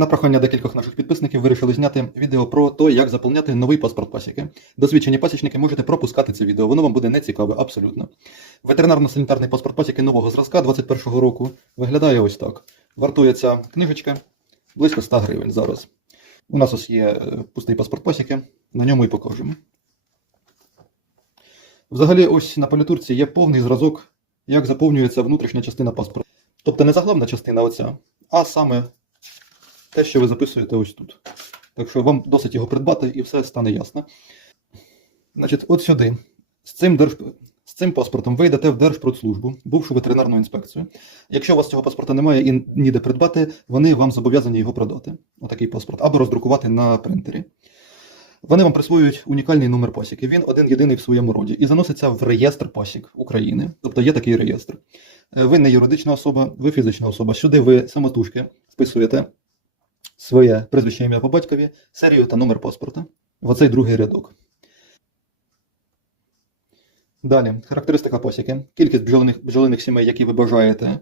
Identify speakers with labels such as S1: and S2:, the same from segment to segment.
S1: На прохання декількох наших підписників вирішили зняти відео про те, як заповняти новий паспорт пасіки. Досвідчені пасічники можете пропускати це відео, воно вам буде не цікаве абсолютно. Ветеринарно-санітарний паспорт пасіки нового зразка 21-го року виглядає ось так. Вартує ця книжечка близько 100 гривень зараз. У нас ось є е, пустий паспорт пасіки, на ньому і покажемо. Взагалі, ось на політурці є повний зразок, як заповнюється внутрішня частина паспорта. Тобто не заглавна частина оця, а саме те, що ви записуєте ось тут. Так що вам досить його придбати і все стане ясно. Значить, от сюди. З цим, держ... з цим паспортом ви йдете в Держпродслужбу, бувшу ветеринарну інспекцію. Якщо у вас цього паспорта немає і ніде придбати, вони вам зобов'язані його продати, отакий паспорт, або роздрукувати на принтері. Вони вам присвоюють унікальний номер пасіки. Він один єдиний в своєму роді і заноситься в реєстр пасік України. Тобто є такий реєстр. Е, Ви не юридична особа, ви фізична особа. Сюди ви самотужки вписуєте своє прізвище ім'я по батькові, серію та номер паспорта в оцей другий рядок. Далі, характеристика пасіки. Кількість бджолиних, бджолиних сімей, які ви бажаєте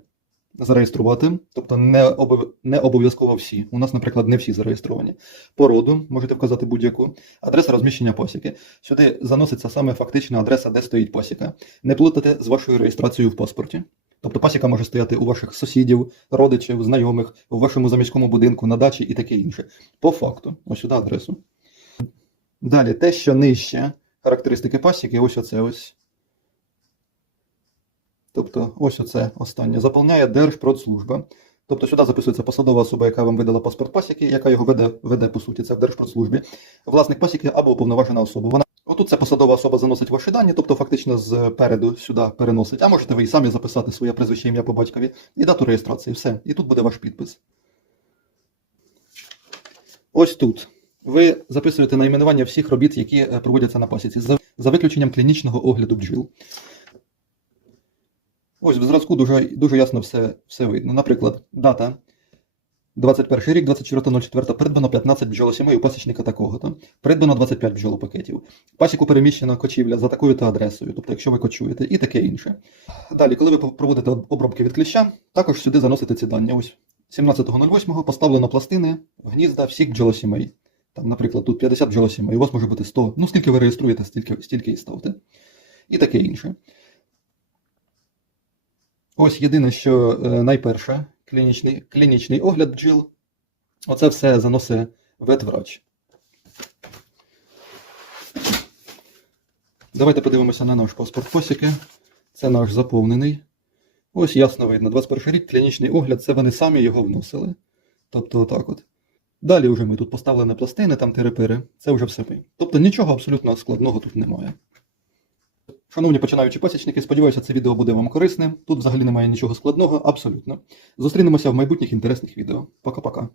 S1: зареєструвати, тобто не, обов... не обов'язково всі. У нас, наприклад, не всі зареєстровані. Породу можете вказати будь-яку, адреса розміщення пасіки. Сюди заноситься саме фактична адреса, де стоїть пасіка. Не плутати з вашою реєстрацією в паспорті. Тобто пасіка може стояти у ваших сусідів, родичів, знайомих, у вашому заміському будинку, на дачі і таке інше. По факту, ось сюди адресу. Далі, те, що нижче характеристики пасіки, ось оце ось. Тобто, ось оце останнє. Заповняє Держпродслужба. Тобто сюди записується посадова особа, яка вам видала паспорт пасіки, яка його веде, веде по суті, це в Держпродслужбі. Власник пасіки або уповноважена особа. Вона Отут ця посадова особа заносить ваші дані, тобто фактично зпереду сюди переносить. А можете ви і самі записати своє прізвище ім'я по батькові і дату реєстрації. Все. І тут буде ваш підпис. Ось тут. Ви записуєте найменування всіх робіт, які е, проводяться на пасіці, за виключенням клінічного огляду бджіл. Ось в зразку дуже, дуже ясно все, все видно. Наприклад, дата 21 рік, 24.04, придбано 15 бджолосімей у пасічника такого-то. Придбано 25 бджолопакетів. Пасіку переміщена кочівля за такою-то адресою, тобто якщо ви кочуєте, і таке інше. Далі, коли ви проводите обробки від кліща, також сюди заносите ці дані. Ось 17.08 поставлено пластини в гнізда всіх бджолосімей. Там, наприклад, тут 50 бджолосімей, у вас може бути 100. Ну, скільки ви реєструєте, стільки, стільки і ставте. І таке інше. Ось єдине, що е, найперше, клінічний, клінічний огляд бджіл. Оце все заносить ветврач. Давайте подивимося на наш паспорт посіки. Це наш заповнений. Ось ясно видно, 21 рік клінічний огляд, це вони самі його вносили. Тобто отак от. Далі вже ми тут поставлені пластини, там терепири. Це вже все ми. Тобто нічого абсолютно складного тут немає. Шановні починаючі пасічники, сподіваюся, це відео буде вам корисним. Тут взагалі немає нічого складного, абсолютно. Зустрінемося в майбутніх інтересних відео. Пока-пока.